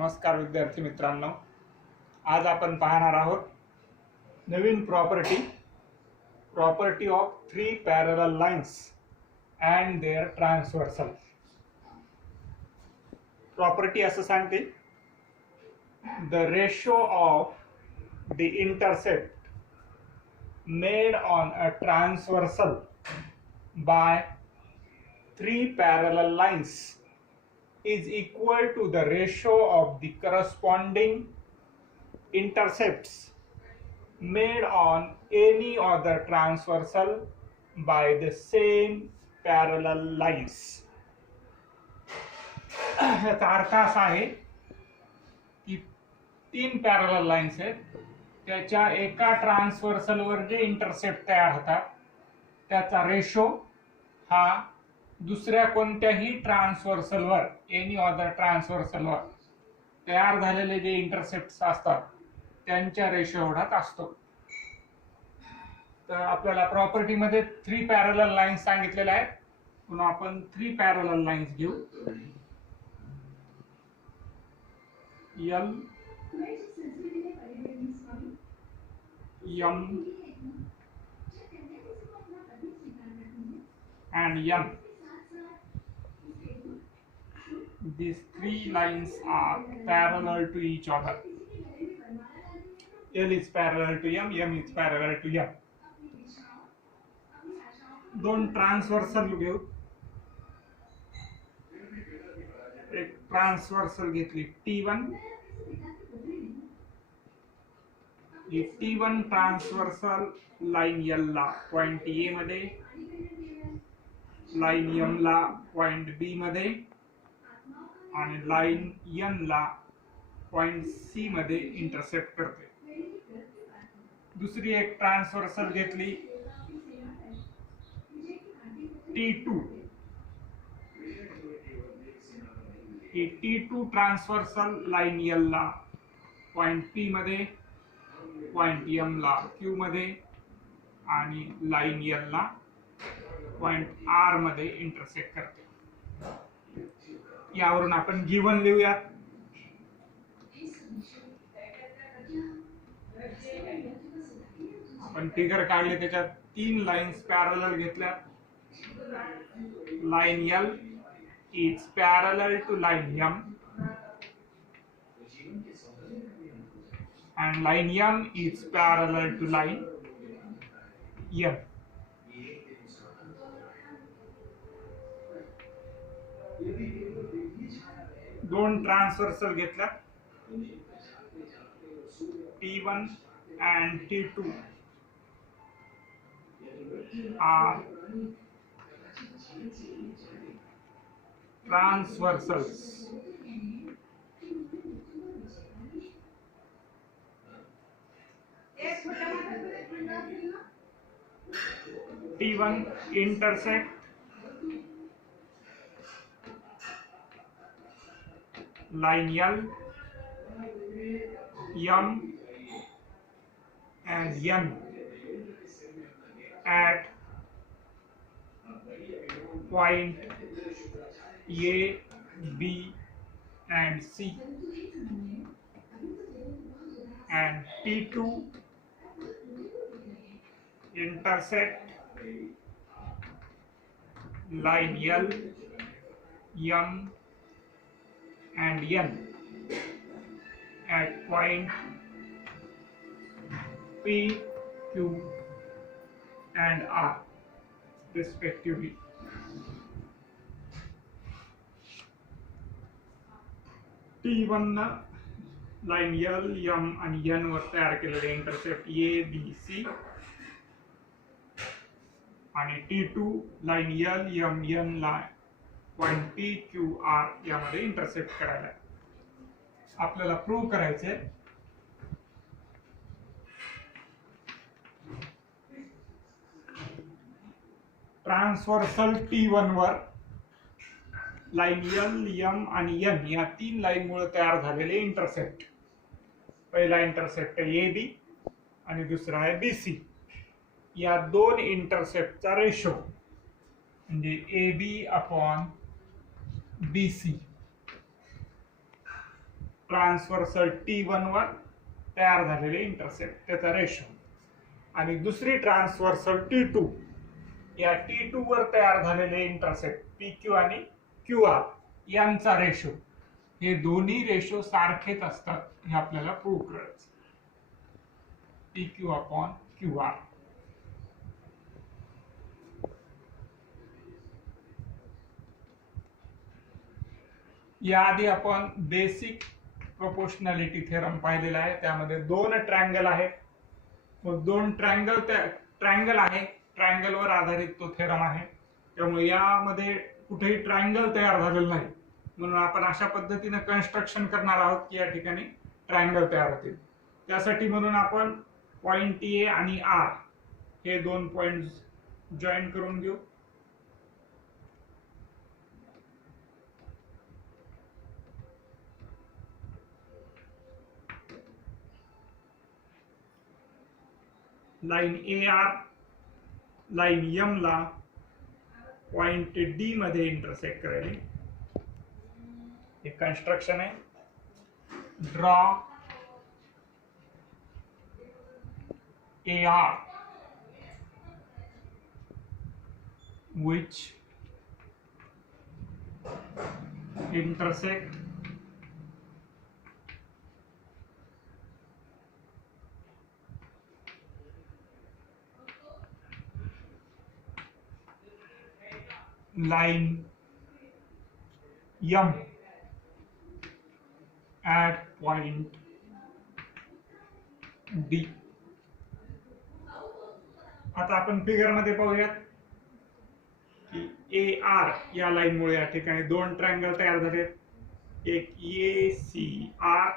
नमस्कार विद्यार्थी मित्रांनो, आज आपण पाहणार आहोत नवीन property of three parallel lines and their transversal. Property असं सांगते, the ratio of the intercept made on a transversal by three parallel lines is equal to the ratio of the corresponding intercepts made on any other transversal by the same parallel lines. याचा अर्थ असा आहे की तीन parallel lines आहेत, त्याच्या एका ट्रान्सव्हर्सलवर जे इंटरसेप्ट तयार होतात त्याचा रेशो हा दुसऱ्या कोणत्याही ट्रान्सव्हर्सलवर एनी अदर ट्रान्सव्हर्सलवर तयार झालेले जे इंटरसेप्ट्स असतात त्यांच्या रेशो एवढाच असतो. तर आपल्याला प्रॉपर्टीमध्ये थ्री पॅरलल लाईन्स सांगितलेल्या आहेत. पुन्हा आपण थ्री पॅरलल लाईन्स घेऊ. L M and M. These three lines are parallel to each other. L is parallel to M, M is parallel to M. दोन ट्रान्सव्हर्सल घेऊ. एक ट्रान्सव्हर्सल घेतली T1. ही T1 transversal line L ला point A मध्ये, line M ला point B मध्ये आणि line N ला पॉइंट C मध्ये इंटरसेप्ट करते. दुसरी एक ट्रान्सव्हर्सल घेतली T2. ही T2 ट्रान्सव्हर्सल लाईन L ला पॉइंट P मध्ये, पॉइंट M ला Q मध्ये आणि लाईन L ला पॉइंट R मध्ये इंटरसेक्ट करते. यावरून आपण गिवन लिहूयात. आपण फिगर काढले, त्याच्यात तीन लाईन्स पॅरलल घेतल्या. Line L is parallel to line M and line M is parallel to line M. दोन ट्रान्सव्हर्सल घेतल्या T1 and T2 are transversals. T1 intersect line L, M and N at point A, B and C, and T2 intersect line L, M and N at point P, Q and R respectively. T1 line L, M आणि N वर तयार केलेले intercept A, B, C आणि T2 line L, M, N ला point P, Q, R यामध्ये intercept करायला आपल्याला prove करायचे. ट्रान्सव्हर्सल T1 वर लाईन L, M आणि N या तीन लाईन मुळे तयार झालेले इंटरसेप्ट. पहिला इंटरसेप्ट आहे AB आणि दुसरा आहे BC. या दोन इंटरसेप्टचा रेशो म्हणजे AB upon BC transversal T1 वर तयार झालेले इंटरसेप्ट त्याचा रेशो, आणि दुसरी ट्रान्सव्हर्सल T2 या T2 वर तयार झालेले इंटरसेप्ट PQ आणि QR यांचा रेशो, हे दोन्ही रेशो सारखेच असतात हे आपल्याला प्रूव्ह करायचं. PQ upon QR. याआधी आपण बेसिक प्रोपोर्शनॅलिटी थेरम पाहिलेला आहे. त्यामध्ये दोन ट्रायंगल आहेत, दोन ट्रायंगल आहे, ट्रायंगलवर आधारित तो थेरम आहे. त्यामुळे यामध्ये कुठेही ट्रायंगल तयार झालेलं नाही, म्हणून आपण अशा पद्धतीने कन्स्ट्रक्शन करणार आहोत की या ठिकाणी ट्रायंगल तयार होतील. त्यासाठी म्हणून आपण पॉइंट ए आणि आर हे दोन पॉइंट जॉईन करून घेऊ. Line A R line M ला पॉइंट डी मध्ये इंटरसेक्ट करेल. एक कंस्ट्रक्शन आहे. Draw AR which intersect line M at point D. आता आपण फिगर मध्ये पाहूयात की AR या लाईन मुळे या ठिकाणी दोन ट्रायंगल तयार झाले. एक ACR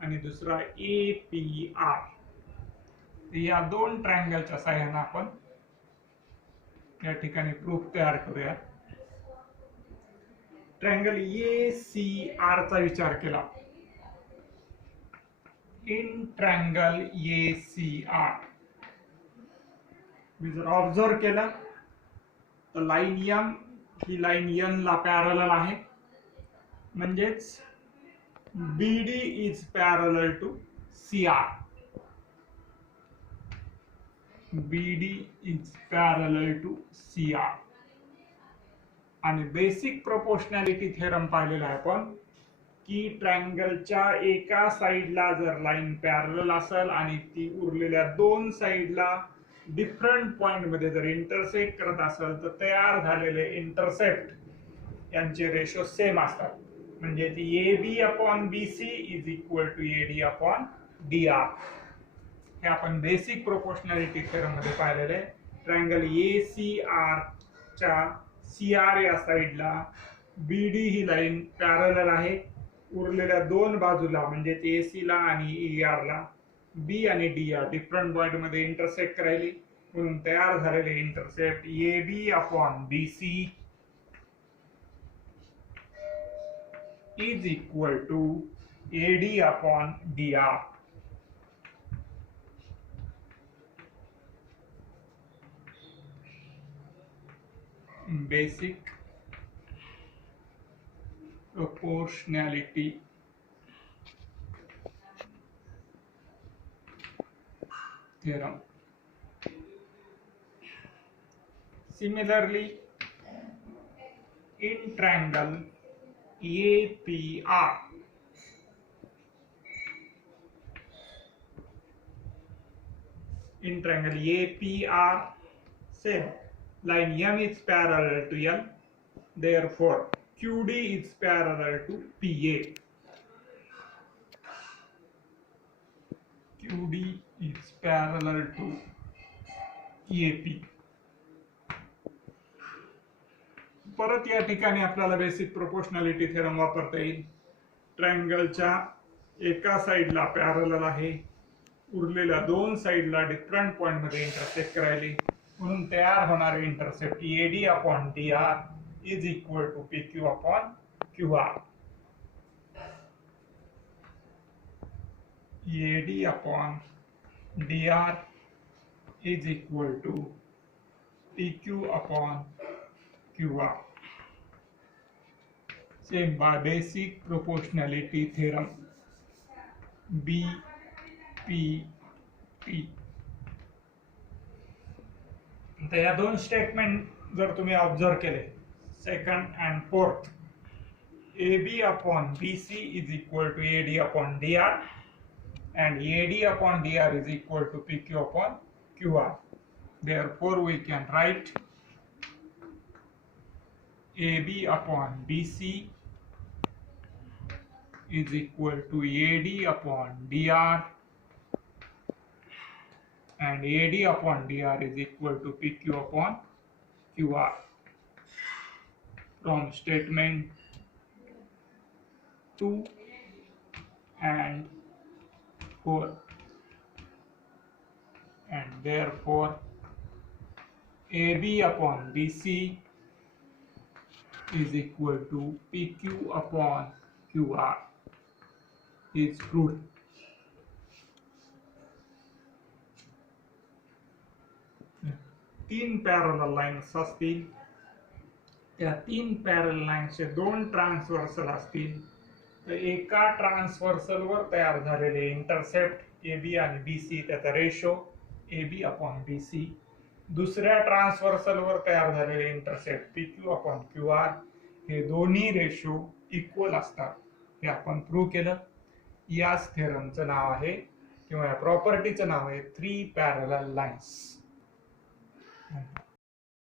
आणि दुसरा APR. या दोन ट्रायंगलच्या सहाय्याने आपण या ठिकाणी प्रूफ तयार करूया. ट्रायंगल ACR चा विचार केला. इन ट्रायंगल ACR मी जर ऑब्झर्व केलं तर लाईन M ही लाईन N ला पॅरलल आहे, म्हणजेच BD is parallel to CR. BD is parallel to CR. आणि बेसिक प्रोपोर्शनॅलिटी थेरम पाहिलेला आहे आपण की ट्रायंगलच्या एका साइडला जर लाईन पॅरलल असेल आणि ती उरलेल्या दोन साइडला डिफरंट पॉइंट मध्ये जर इंटरसेक्ट करत असेल तर तयार झालेले इंटरसेप्ट यांचे रेशो सेम असतात. म्हणजे AB upon BC is equal to AD upon DR. हे आपण बेसिक प्रोपोर्शनॅलिटी थेरम मध्ये पाहिलेले. ट्रायंगल ACR च्या CR या साइडला BD ही लाईन पॅरलल आहे. उरलेल्या दोन बाजूला म्हणजे AC ला आणि ER ला B आणि DR डिफरंट पॉइंट मध्ये इंटरसेक्ट करायली, म्हणून तयार झालेले intercept AB upon BC is equal to AD upon DR. Basic proportionality theorem. Similarly, in triangle APR, same line M is parallel to L, therefore QD is parallel to PA. QD is parallel to AP. परत या ठिकाणी आपल्याला basic proportionality theorem वापरता येईल. ट्रायंगलच्या एका साइडला parallel आहे, उरलेल्या दोन साइडला डिफरंट पॉइंट मध्ये इंटरसेक्ट करायले, म्हणून तयार होणारे intercept AD upon DR is equal to PQ upon QR. AD upon DR is equal to PQ upon QR. Same by basic proportionality theorem, BPP. तर या दोन स्टेटमेंट जर तुम्ही ऑब्झर्व केले, second and fourth, AB upon BC is equal to AD upon DR and AD upon DR is equal to PQ upon QR. Therefore, we can write AB upon BC is equal to AD upon DR and AD upon DR is equal to PQ upon QR. From statement 2 and 4, and therefore AB upon BC is equal to PQ upon QR is proved. तीन parallel lines असतील, त्या तीन parallel लाईन्सचे दोन transversal असतील, तर एका ट्रान्सव्हर्सलवर तयार झालेले इंटरसेप्ट AB आणि BC त्याचा रेशो AB अपॉन BC, दुसऱ्या ट्रान्सव्हर्सलवर तयार झालेले इंटरसेप्ट PQ अपॉन QR हे दोन्ही रेशो इक्वल असतात, हे आपण प्रूव्ह केलं. याच थेरमचं नाव आहे किंवा या प्रॉपर्टीचं नाव आहे 3 पॅरलल लाईन्स.